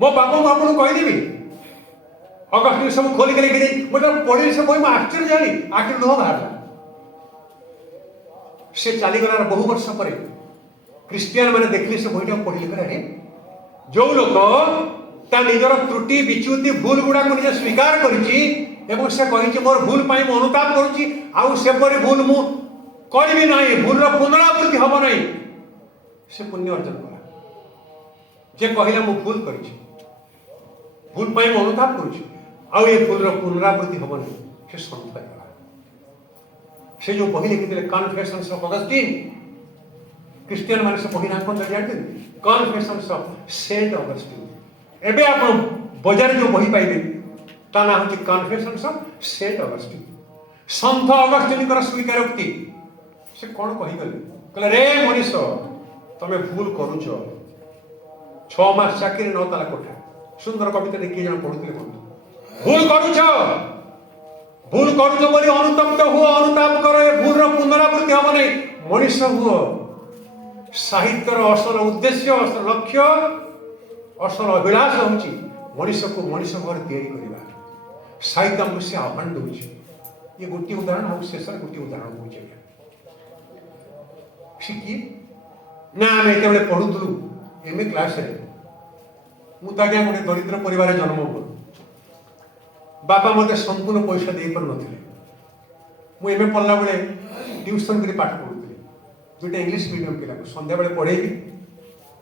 मो पाप मु आपको कहीदेवी अगस्टिन सब खोलिक लिखि मुझे पढ़ी से बही आश्चर्य जानी आखिर लुह बाहर से चलीगलार बहु वर्ष पर क्रिस्टियान मैंने देखिले से बहीटा पढ़ी लिखे जो लोक निजर त्रुटि विच्युति भूल गुड़ा को निजे स्वीकार कर से कही मोर भूल पाई मु अनुताप करुच्ची आउ सेपरी भूल मु करी ना भूल पुनरावृत्ति हम ना से पुण्य अर्जन कला जे कहला मु भूल कर भूल पाई मु अनुताप करुच्ची आउ ये भूल पुनरावृत्ति हम ना से संत गला से जो बही लिखी कन्फेशन्स ऑफ अगस्टिन क्रिस्टियन माने से बही ना कौन जानते कन्फेशन्स ऑफ सेंट अगस्टिन एबे आप बाजार जो बही पाइबे ता ना होची confessions of Saint Augustine Sant Augustine कर स्वीकारोक्ति से कौन कही गले कहले रे मनीष तमे भूल करूछ 6 मास चाकरी 9 ताला कोठा सुंदर कविता देखि जण पढुतले भूल करूछ बोली अनुतप्त हुओ अनुताप करो ए भूल रो पुनरावृत्ति हम नै मनीष हुओ साहित्यर असल उद्देश्य असल लक्ष्य असल अभिलाष हूँ मनीष को मनीष भाव या साहित्य आमको से आह्वान दूँ ये गोटे उदाहरण हम शेष गोटे उदाहरण दूचे किए ना आम ये पढ़ुलु एमए क्लास मुझे गोटे दरिद्र परिवार जन्म कर बापा मत संपूर्ण पैसा दे पार ना मुझे पढ़ला बेले ट्यूशन कर पाठ पढ़ुली दुटा इंग्लीश मीडियम पिला संध्या बेले पढ़ेबी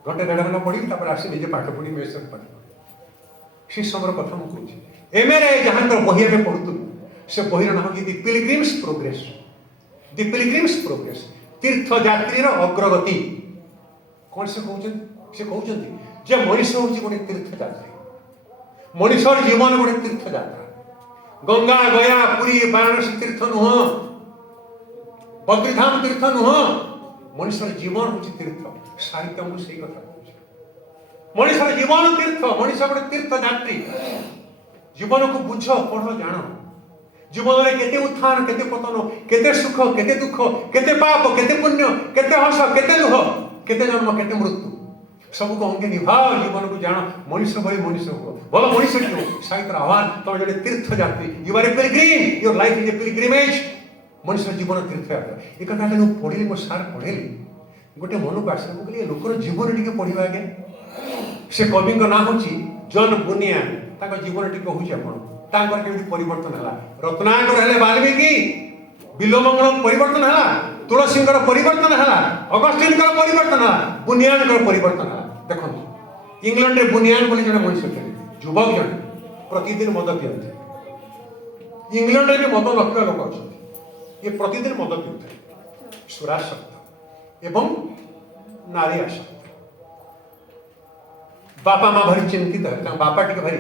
घंटे 1.5 घंटा पढ़ी आसी निजे पाठ पढ़ी मेस पाठ पढ़ी से समय कथा मुझे एमए जहाँ बही आम पढ़ुलु से बहीर ना हूँ दि पिलग्रिम्स प्रोग्रेस तीर्थयात्री अग्रगति कौन से कहते जे मनीष हूँ गोटे तीर्थयात्री मनीषर जीवन गोटे तीर्थयात्रा गंगा गया पुरी वाराणसी तीर्थ नुह बद्रीधाम तीर्थ नुह मनीषर जीवन हूँ तीर्थ साहित्य मुझे से कथा कहूँ मनीषर जीवन तीर्थ मनीष गोटे तीर्थयात्री जीवन को बुझ पढ़ जान जीवन में केते उत्थान केते पतन केते सुख केते दुख केते पाप केते पुण्य केते हस केते लुह केते जन्म केते मृत्यु सब को अंगे निभाओ जीवन को जान मनीष भाई मनीष हो भल मनीष हो साहित्य आह्वान तुम जो तीर्थयात्री you are a pilgrim your life is a pilgrimage मनीष जीवन तीर्थयात्रा ये कथा पढ़ी मो सार पढ़ेली गोटे मन को आस लोकर जीवन टी पढ़ा आगे से कवि ना हूँ जॉन बुनियान जीवन टी हूँ आपण केମିତି परिवर्तन है रत्नाकर हेले वाल्मीकि बिलोमंगल परिवर्तन है तुलसी परिवर्तन है अगस्टिन परिवर्तन है बुनियान परिवर्तन है देखो इंग्लैंड रे बुनियान बोली जड़े मनुष्य थे युवक जड़े प्रतिदिन मद पीते इंग्लैंड रे भी मद न पिया लोक अच्छा ये प्रतिदिन मद पीते सुरासक्त एवं नारी आसक्त बापा माँ भारी चिंतित है बापा टी भारी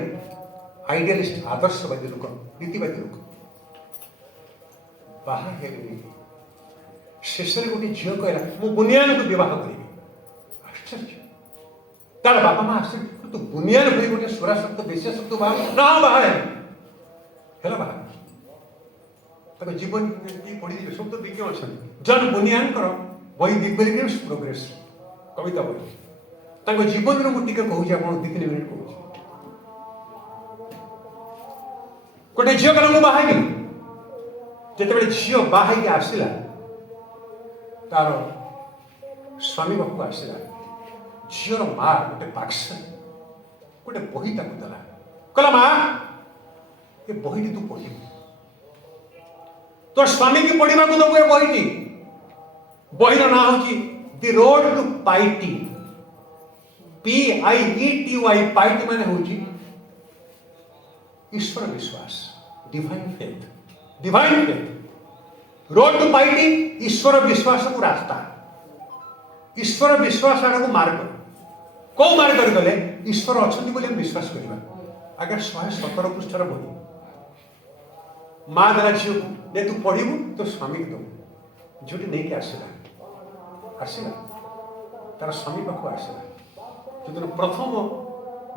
आइडियलिस्ट आदर्शवादी लोक नीतिवादी लोक बाहर शेष में गोटे झील कहला मु बुनियान को विवाह करी आश्चर्य तार बापा माँ आश्चर्य तू बुनियान भाई गोटे सुरासक्त बेश्यासक्त बाहर ना बाहर है बाहर जीवन पढ़ी सब तो विज्ञ अच्छा जॉन बुनियान बही दि पिलग्रिम्स प्रोग्रेस कविता बही जीवन में मुझे कहूँ आप 2-3 मिनिट कहूँ गोटे झील कल बाहर जिते झील बाहर आसला तार स्वामी पाखक आसला झीर माँ गोटे बाक्स गोटे बही देला कहला माँ ये बही तू पढ़ तो स्वामी की पढ़ा दबू ये बही बहीर ना हूँ दि रोड टू पाइटी PIETY पाइटी माने हूँ ईश्वर विश्वास डिवाइन फेथ रोड टू पाइटी ईश्वर विश्वास को रास्ता ईश्वर विश्वास आड़ को मार्ग कौ मार्ग गले ईश्वर अच्छा हम विश्वास करवा आगे 117 पृष्ठार बही माँ देला झील को तू पढ़ू तो स्वामी को दबू झीटी नहीं आसला तार स्वामी पाख आसला जो प्रथम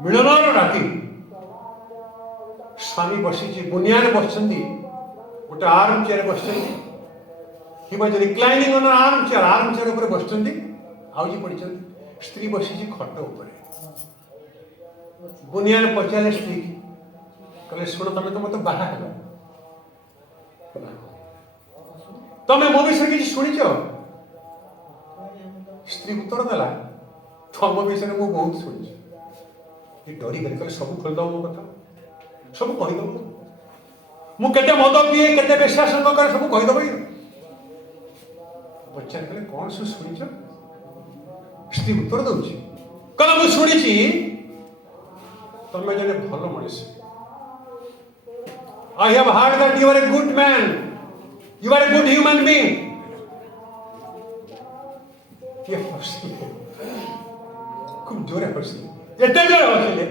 मिलन राति स्वामी बसी बुनियान बस गोटे आर्म चेयर बस रिक्लाइनिंग ऑन आर्म चेयर ऊपर बस आउजी पड़ी स्त्री बसी खट उपर बुनियान पचारे स्त्री कहले शुण तुम तो मत बाहर तमें मो विषय किसी शुणिच स्त्री उत्तर देला तुम विषय में बहुत शुणी डरी गली कहले सब खोलदब मो कथा सब कहीदब मुझे मद पिए केते बेश्यासंग करे सब कहीदब पचार कहले कौन सब शुणिच स्त्री उत्तर दौर कहला मुझे शुणी तमें जने भल मनीष I have heard that you are a good man you are a good human being ये हसिले खूब जोरे हसिले एते जोरे हसिले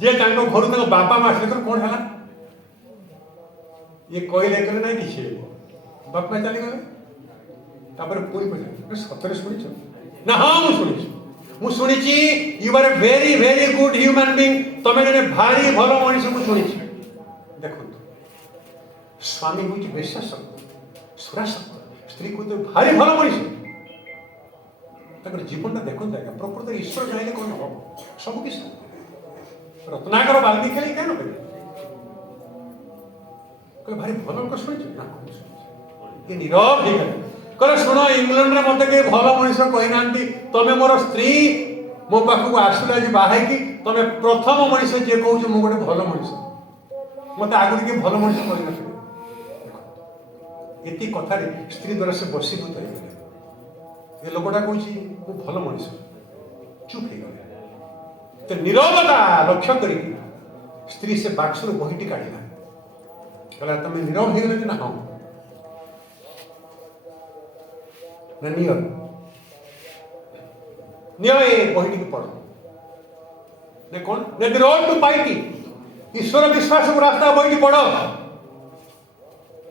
जे तांको घर तक बापा माँ आसले कौन है ये कहले कहले ना किसी बाप माँ चली गले पूरी पचार सतरे शुणी ना हाँ मुझे शुणी you are a very very good human being तमें जने भारी भल मनीष को शुणी देखो स्वामी हूँ बेश्यासक्त सुरासक्त स्त्री को तो भारी भल मनीष जीवन देखो आज्ञा प्रकृत ईश्वर चाहिए कौन हम सब किसी रत्नाकर वाल्मीकि क्या न कहे भारी भल लोक शुणी ये नीरव हो गए कहले शुण इंग्लैंड में मत कई भल मनीष कही ना तमें मोर स्त्री मो पाखक आसला बाहर की तमें प्रथम मनीष जी कह गोटे भल मनीष मत आगुरी किए भल मनीष कही ये कथार स्त्री द्वारा से बसीभूत हो ए लोकटा कौन मु भल मनीष चुप हो गले। तो नीरवता लक्ष्य करी स्त्री से बाक्सर बहीटी काढ़ला कहला तुम नीरव हो गल कि ना हाँ ना निय बहीटी को पढ़ ने कौन ने द रोड टू पाइटी ईश्वर विश्वास को रास्ता बहीटी पढ़।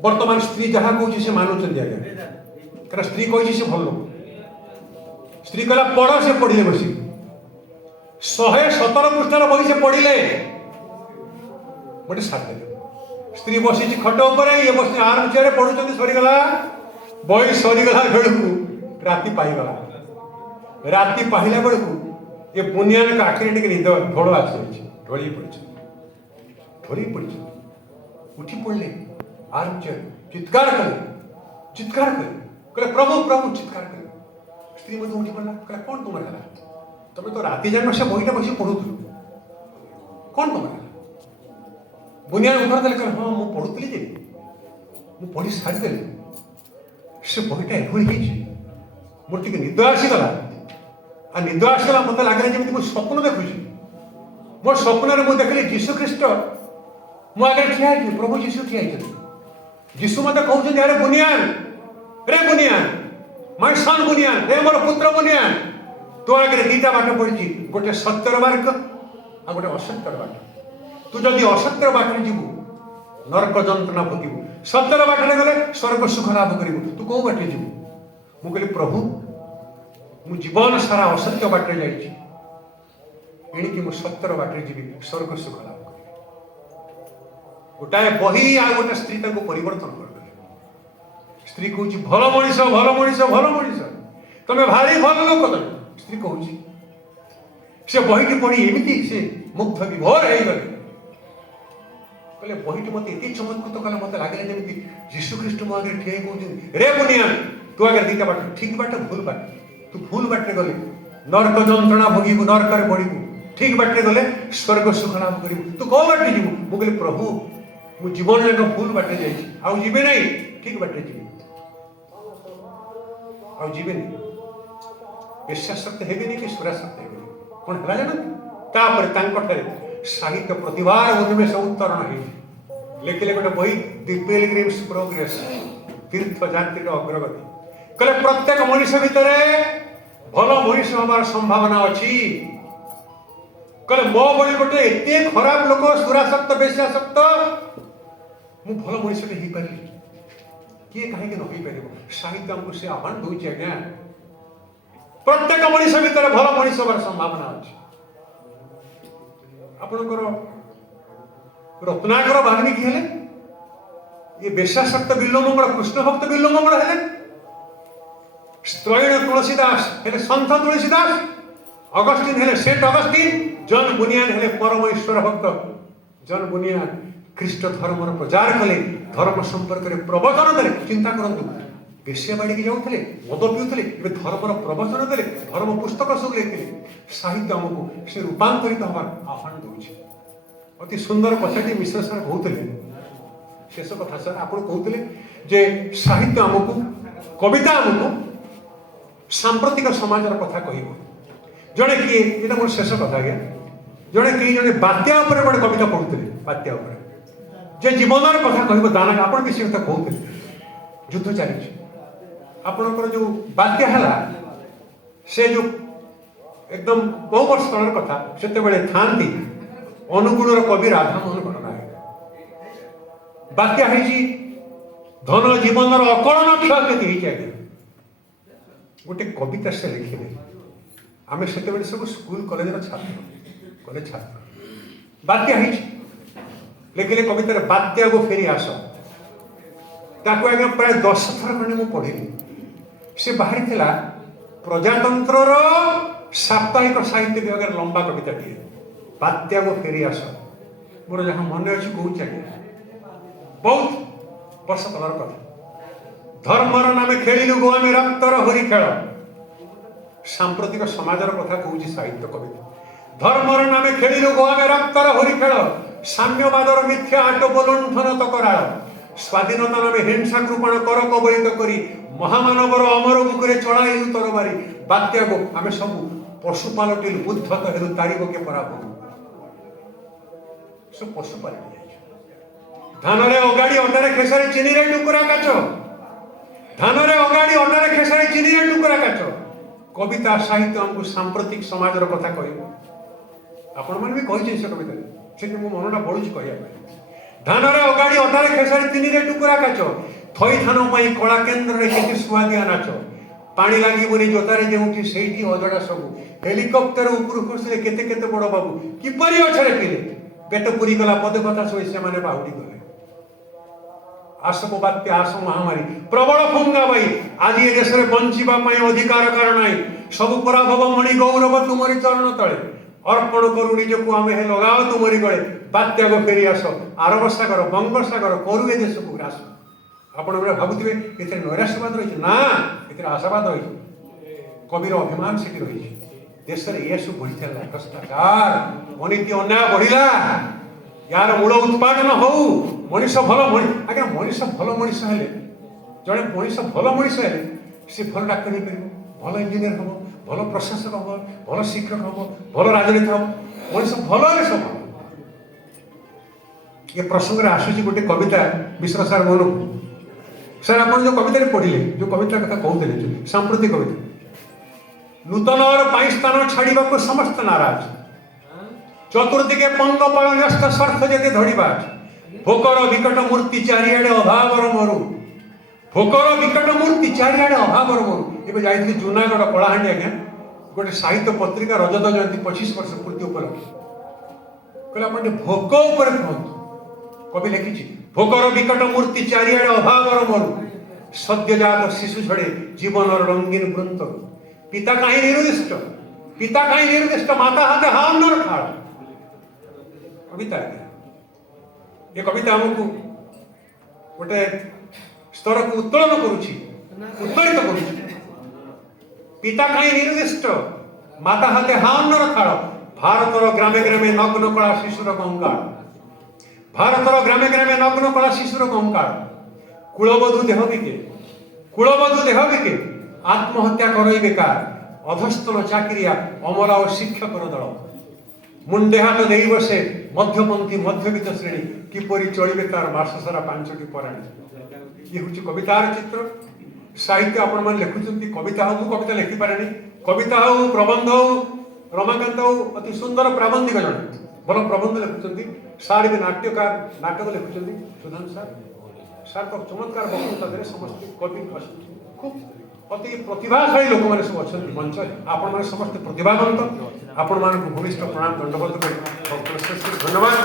वर्तमान स्त्री जहाँ कौन से मानुंट आज्ञा कारण स्त्री कही से भल लोक स्त्री कहला पढ़ से पढ़िले बसी 117 पृष्ठार बही से पढ़िले गोटे साथ स्त्री बसी खट उपर ये बस आर्म चेयर पढ़ुं सरीगला बही सरीगला बेलू राति पाईगला राति पाइला बेलू ये बुनियान का आखिरी टे निद ढोल आसी ढोली पड़ी उठी पड़े आर्म चेयर चित्कार कले कहले प्रभु प्रभु चित्कार कले स्त्री मत उठी पड़ा कहला कौन तुम है तुम तो राति जाक से बहीटा बस पढ़ुल कौन तुम है बुनियान उतर देले कहले हाँ मुझे पढ़ुली जे मुझे पढ़ी सारीदेली से बहीटा एभली मोर टे निद आसीगला आ निद आसगला मत लगे जमी मुझे स्वप्न देखुची मो स्वप्न मुझे देखली जीशु ख्रीस्ट मो आगे ठिया प्रभु जीशु ठिया जीशु मत कहते अरे बुनियान रे बुनियान माय सन बुनियान रे मोर पुत्र बुनियान तो आगे दीटा बाट पड़ी गोटे सत्यर मार्ग आ गोटे असत्यर बाट तू जदि असत्यर बाटे जीवु नरक जंत्रणा भोगू सत्यर बाटे गले स्वर्ग सुख लाभ करू तू कौ बाटे जीवु मु कहली प्रभु मु जीवन सारा असत्य बाटे जाइछि एणिकी मु सत्यर बाटे जीवी स्वर्ग सुख लाभ करी गोटाए बही आ गोटे स्त्री परिवर्तन कर स्त्री कहूँ भल मनीष भल मनीष भल मनीष तुम्हें भारी भल लोक तुम स्त्री कहूँ से बहीटी पढ़ी एमती से मुग्ध विभोर हो गले कहले बहीटी मत ये चमत्कृत कला मत लगे जमी जीशु ख्रीस्ट मो आगे ठिया कहते रे बुनियान तू आगे दीटा बाट ठीक बाट भूल बाट तू भूल बाटे गले नरक जंत्रणा भोगू नरक बढ़ू ठीक बाटे गले स्वर्ग सुख लाभ करू तू कौ बाटे जीवु मु कहली प्रभु मु जीवन जाक भूल बाटे जाइए आउ जीवे नहीं ठीक बाटे जीवी आउ जीवे ईर्ष्याशक्त हेबेनि कि सुराशक्त हेबेनि कौन है जानते साहित्य प्रतिभार उन्मेष उत्तरण हो लिखिले गोटे बही दि पिलग्रिम्स प्रोग्रेस तीर्थ यात्री अग्रगति कहले प्रत्येक मनीष भितर भल मनीष हमार संभावना अच्छी कहले मो बड़ी गोटे एत खराब लोक सुराशक्त बेश्याशक्त मु भल मनीष हो पारि किए कहीं न हो पार साहित्य आमको से आह्वान दूसरी आज्ञा प्रत्येक मनीष भितर भल मनीष हमार संभावना अच्छी आपणकर रत्नाकर वाल्मीकि हेले ये बेश्याशक्त बिल्वमंगल कृष्ण भक्त बिल्वमंगल हेले स्त्रैण तुलसीदास हेले संत तुलसीदास अगस्टिन हेले सेंट अगस्टिन जन बुनियान हेले परम ईश्वर भक्त जन बुनियान ख्रीष्ट धर्म प्रचार कले धर्म संपर्क में प्रवचन देले चिंता करंतु बेश्याबाड़ी की जाऊे मद पिउले धर्मर प्रवचन देले धर्म पुस्तक सब लिखिले साहित्य आमको से रूपांतरित हमार आह्वान दूसरी अति सुंदर कथाटी मिश्र सर कहते शेष कथा सर आप कहते जे साहित्य आमको कविता आमको सांप्रतिक समाजर कथा कह जड़े किए ये मोर शेष कथा आज्ञा जड़े कई जड़े बात्या गोटे कविता पढ़ुते बात्या जे जीवनर कथा कह दाना आप भी से कथा कहते युद्ध चली आपणकर जो बात्या है से जो एकदम बहु वर्ष तलर कथा से था अनुगुणर कवि राधामोहन गणनायक बात्या है धन जीवनर अकलन क्षयक्षति आज्ञा गोटे कविता से लिखिले आम से सब स्कूल कॉलेज छात्र बात्या है लिखिले कवितार बात्या को फेरी आस ताको आज्ञा प्राय 10 थर खंडे मुझे पढ़ी से बाहरी प्रजातंत्र साप्ताहिक साहित्य विभाग लंबा कविता टे बात्या को फेरी आस मोर जहाँ मन अच्छी कौच बहुत वर्ष तलर कथा धर्मर नामे खेलु गो आम रक्तर हरि खेल सांप्रतिक समाजर कथा कहूँ साहित्य कविता धर्मर नामे खेलु गो आम रक्तर हरि खेल साम्यवादर मिथ्या आटो बोलुंठन तकराल स्वाधीनता नामे हिंसा कृपण कर कबलित करी महामानवर अमर बुकुरे चढ़ाइलु तरबारी बात्या गो आमे सब पशु पालटिलु बुद्ध कहलु तारिब के पराभव सब पशु पालटि धान रे अगाड़ी अटारे खेसारे चीनी रे टुकुरा काच धान रे अगाड़ी अटारे खेसारे चीनी रे टुकुरा काच कविता साहित्य हमको सांप्रतिक समाज रो कथा कहबो आपण मन भी कहि से कविता से मो मनटा बळुची कहिया धान रे अगाड़ी अटारे खेसारे चीनी रे टुकुरा काच थई धान पई कला केंद्र रे केते सुवादिया नाच पानी लागी बोली जोतारे जेउठी सेठी अजडा सब हेलिकॉप्टर ऊपर खुसले केते केते बड़ बाबू किपरि अछरे पिले पेट पुरी गला पद कथा सोई से माने बाहुडी गले आसको बात्या आस महामारी प्रबल फंगा भाई आज ये देश रे बंचिबा पई अधिकार कारण नाही सब पराभव मणि गौरव तुमरी चरण तळे अर्पण करू निजको आमे हे लगाव तुमरी गळे बात्या गो फेरी आस अरब सागर बंग सागर करू ए देश को ग्रास आपण बरे भाबुथिबे एते नैराश्यवाद रही ना एते आशावाद रही कविर अभिमान सेठी रही देश रे येसु बढ़िथला भ्रष्टाचार अनीति अन्याय बढ़िला यार मूल उत्पादन हो मनीष भल आज्ञा मनीष भल मनीष हेले जड़े मनीष भल मनीष हेले सी भल डाक्तर हो पार भल इंजीनियर हम भल प्रशासक हम भल शिक्षक हम भल राजनीति हम मनीष भल हेले सब ये प्रसंग आसूची गोटे कविता मिश्र सार मन सर आप जो कविता पढ़िले जो कविता कथा कहते सांप्रतिक कविता नूतन और पाई स्थान छाड़ा समस्त नाराज चतुर्दिके पंग पलन्यस्त स्वार्थ जेते धड़ीबा भोकर विकट मूर्ति चारिआडे अभावर मरु भोकर विकट मूर्ति चारिआडे अभावर मरु एबे जाइथि जूनागढ़ कलाहांडी आज्ञा गोटे साहित्य पत्रिका रजत जयंती 25 वर्ष पूर्ति उपलक्षे कहले आपण भोक ऊपर कहतु कवि लिखिछि भोकर विकट मूर्ति चारिआडे अभावर मरु सद्यजात शिशु झड़े जीवन रंगीन वृंत पिता कहीं निर्दिष्ट माता हाथे हानर खाड़ कविता ये कविता हमको गोटे स्तर को उत्तोलन करुछि उत्तोलित करुछि पिता कहीं निर्दिष्ट माता हाथे हानर खाड़ भारतर ग्रामे ग्रामे नग्न कला शिशुर कंकाळ भारतर ग्रामे ग्रामे नग्न कला शिशुर कंकाळ कुलबधू देह बिके आत्महत्या करई बेकार अधस्तन चाकरिया अमला और शिक्षक दल मुंडे हाथ दे बसे मध्यपंथी मध्यवित्त श्रेणी किपरि चलिबे तार मास सारा 5टी पराणी ये हूँ कवितार चित्र साहित्य आपण मन लिखुचंती कविता हो कविता लिखि पारेनी कविता हो प्रबंध हो रमाकांत हो अति सुंदर प्राबंधिक जन भल प्रबंध लिखुचंती सार भी नाट्यकार नाटक लिखुचंती सुधांत सार तो चमत्कार वक्तृता दे समस्त कवि खूब अति प्रतिभाशाली लोक मैंने सब अच्छा मंच आपण मैंने समस्त प्रतिभावंत आपण मान भूमिष्ठ प्रणाम दंडबद्ध कर धन्यवाद।